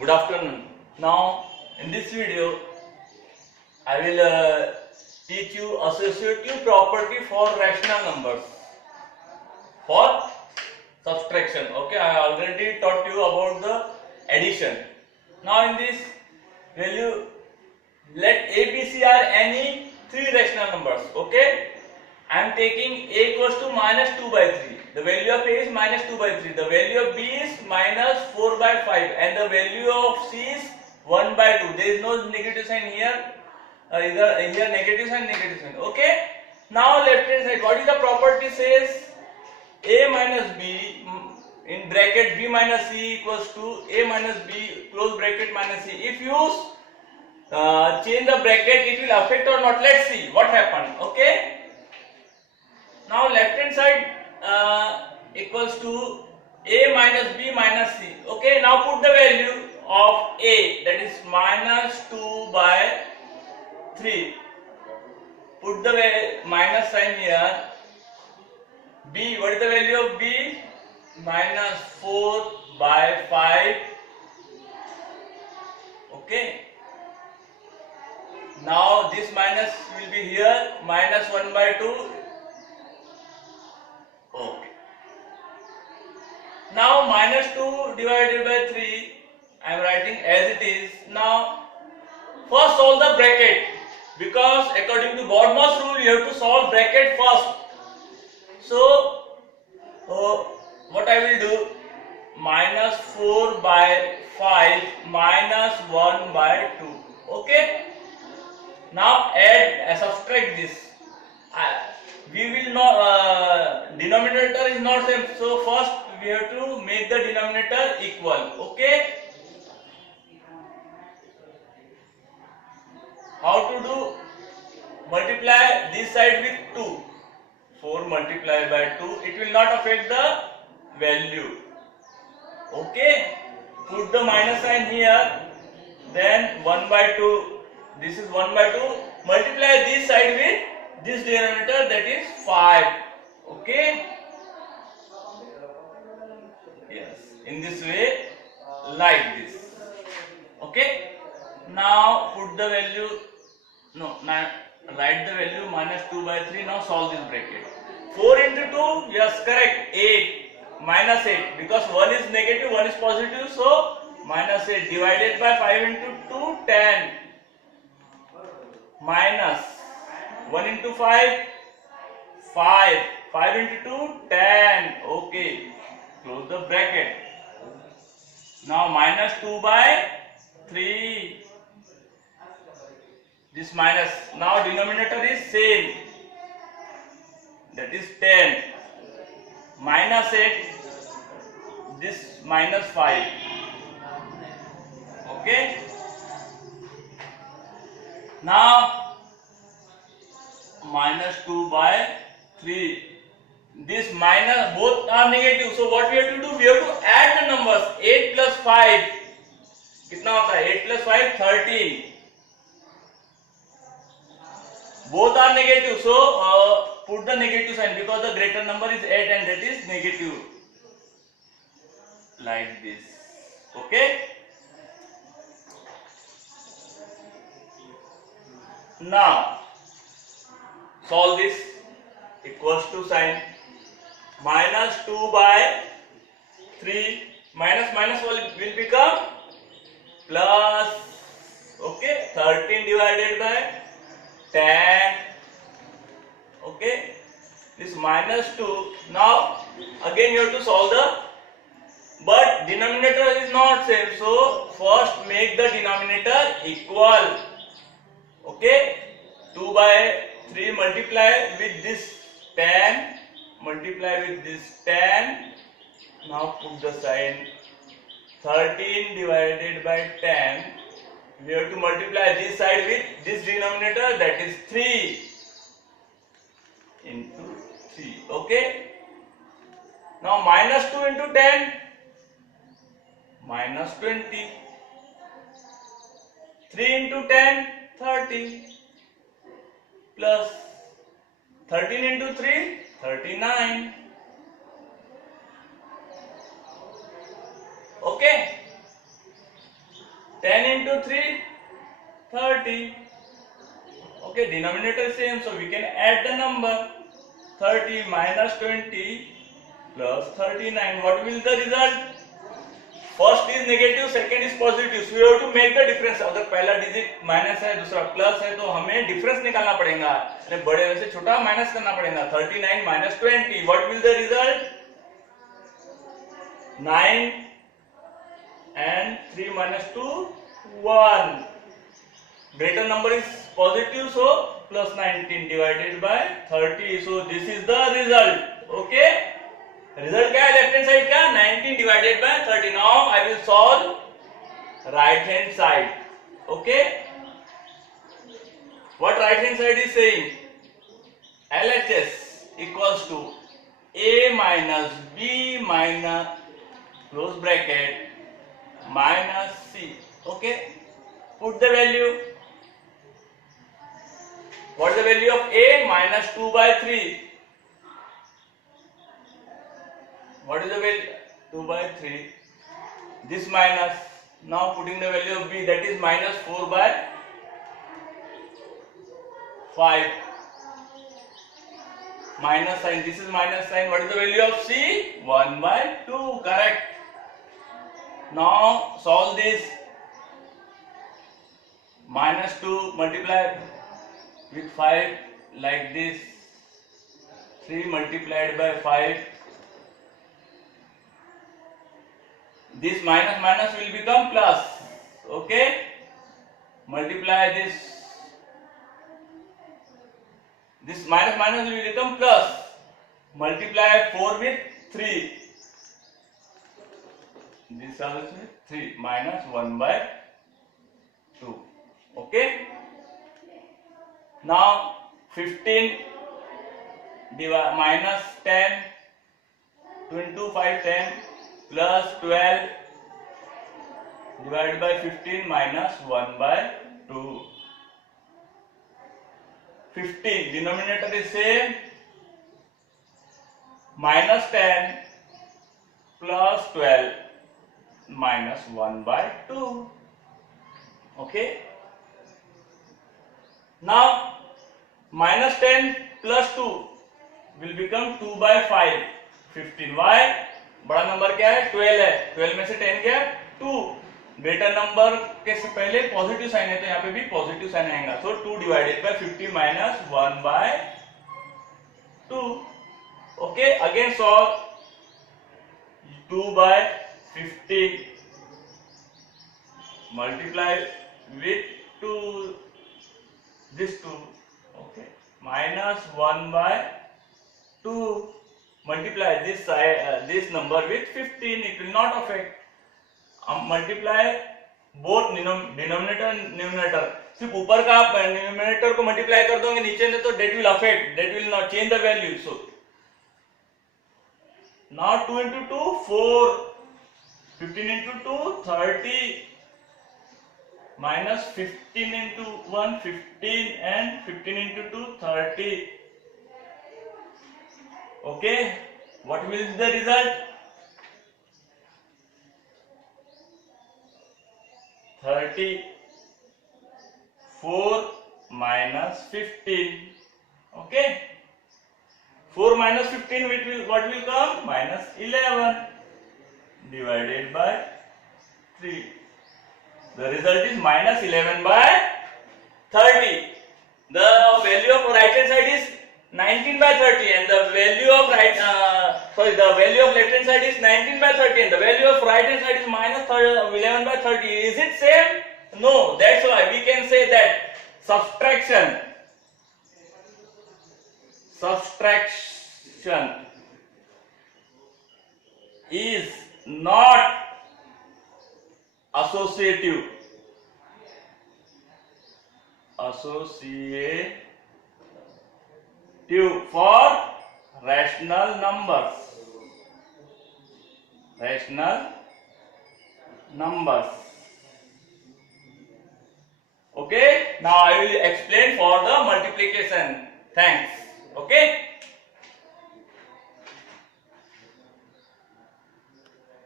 Good afternoon. Now, in this video, I will teach you associative property for rational numbers for subtraction. Okay, I already taught you about the addition. Now, in this value, let A, B, C are any three rational numbers. Okay, I am taking A equals to minus 2 by 3. The value of A is minus 2 by 3. The value of B is minus 4 by 5. And the value of C is 1 by 2. There is no negative sign here. Here negative sign. Okay. Now left hand side. What is the property says? A minus B in bracket B minus C equals to A minus B close bracket minus C. If you change the bracket, it will affect or not. Let's see what happened. Okay. Now left hand side equals to A minus B minus C. Okay, now put the value of A, that is minus 2 by 3. Put the minus sign here. B, what is the value of B? Minus 4 by 5. Okay. Now this minus will be here, minus 1 by 2. Okay. Now minus 2 divided by 3, I am writing as it is. Now first solve the bracket, because according to BODMAS rule you have to solve bracket first. So what I will do, minus 4 by 5 minus 1 by 2. Okay. Now add, subtract this. We will not, denominator is not same, so first we have to make the denominator equal. Okay. How to do? Multiply this side with 2. 4 multiplied by 2, it will not affect the value. Okay. Put the minus sign here, then 1 by 2, this is 1 by 2, multiply this side with this denominator, that is 5. Okay. Yes, in this way, like this. Okay. Now put the value, write the value minus 2 by 3. Now solve this bracket. 4 into 2, yes, correct, 8 minus 8, because 1 is negative, 1 is positive, so minus 8 divided by 5 into 2, 10 minus 1 into 5, 5. 5 into 2, 10. Okay. Close the bracket. Now minus 2 by 3. This minus. Now denominator is same. That is 10. Minus 8. This minus 5. Okay. Now minus 2 by 3. This minus, both are negative. So what we have to do? We have to add the numbers. 8 plus 5. कितना होता है? 8 plus 5, 13. Both are negative. So put the negative sign, because the greater number is 8 and that is negative. Like this. Okay. Now solve this. Equals to sign, minus 2 by 3, minus will become plus. Okay, 13 divided by 10. Okay, this minus 2. Now again you have to solve the, but denominator is not same, so first make the denominator equal. Okay, 2 by 3 multiply with this 10, multiply with this 10. Now put the sign, 13 divided by 10. We have to multiply this side with this denominator, that is 3 into 3. Okay. Now minus 2 into 10, minus 20. 3 into 10, 30. Plus 13 into 3, 39. Okay. 10 into 3, 30. Okay, denominator is same, so we can add the number. 30 minus 20 plus 39. What will the result? First is negative, second is positive. So we have to make the difference. अगर पहला digit minus है, दूसरा plus है, तो हमें difference निकालना पड़ेगा. बड़े में से छोटा माइनस करना पड़ेगा. 39 minus 20. What will the result? 9 and 3 minus 2, 1. Greater number is positive, so plus 19 divided by 30. So this is the result. Okay. Result क्या है लेफ्ट हैंड साइड का? 19 divided by 30. Now I will solve right hand side. Okay. What right hand side is saying? LHS equals to A minus B minus close bracket minus C. Okay. Put the value. What is the value of A? Minus 2 by 3. What is the value? 2 by 3. This minus. Now putting the value of B, that is minus 4 by 5. Minus sign. This is minus sign. What is the value of C? 1 by 2. Correct. Now solve this. Minus 2 multiply with 5 like this. 3 multiplied by 5. This minus minus will become plus. Okay. Multiply this. This minus minus will become plus. Multiply 4 with 3. This also with 3 minus 1 by 2. Okay. Now 15 minus 10 2 into 5 10 plus 12 divided by 15 minus 1 by 2. 15 denominator is same, minus 10 plus 12 minus 1 by 2. Okay. Now minus 10 plus 2 will become 2 by 5. 15. Why? बड़ा number क्या है? 12 है. 12 में से 10 क्या है? 2. Greater number के से पहले पॉजिटिव साइन है, तो यहाँ पे भी पॉजिटिव साइन आएगा. So 2 divided by 50 minus 1 by 2. Okay. Again solve. 2 by 50 multiply with 2, this 2. Okay. Minus 1 by 2. Multiply this side, this number with 15. It will not affect. Multiply both denominator and numerator. सिर्फ ऊपर का आप numerator को multiply कर दोगे, नीचे से तो that will affect. That will not change the value. So now 2 into 2 4. 15 into 2 30. Minus 15 into 1 15 and 15 into 2 30. Okay. What will be the result? 34 minus 15. Okay. 4 minus 15 what will come? Minus 11 divided by 3. The result is minus 11 by 30. The value of right hand side is 19 by 30 and the value of the value of left hand side is 19 by 30 and the value of right hand side is minus 11 by 30. Is it same? No. That's why we can say that subtraction is not associative for rational numbers. Okay. Now I will explain for the multiplication. Thanks. Okay.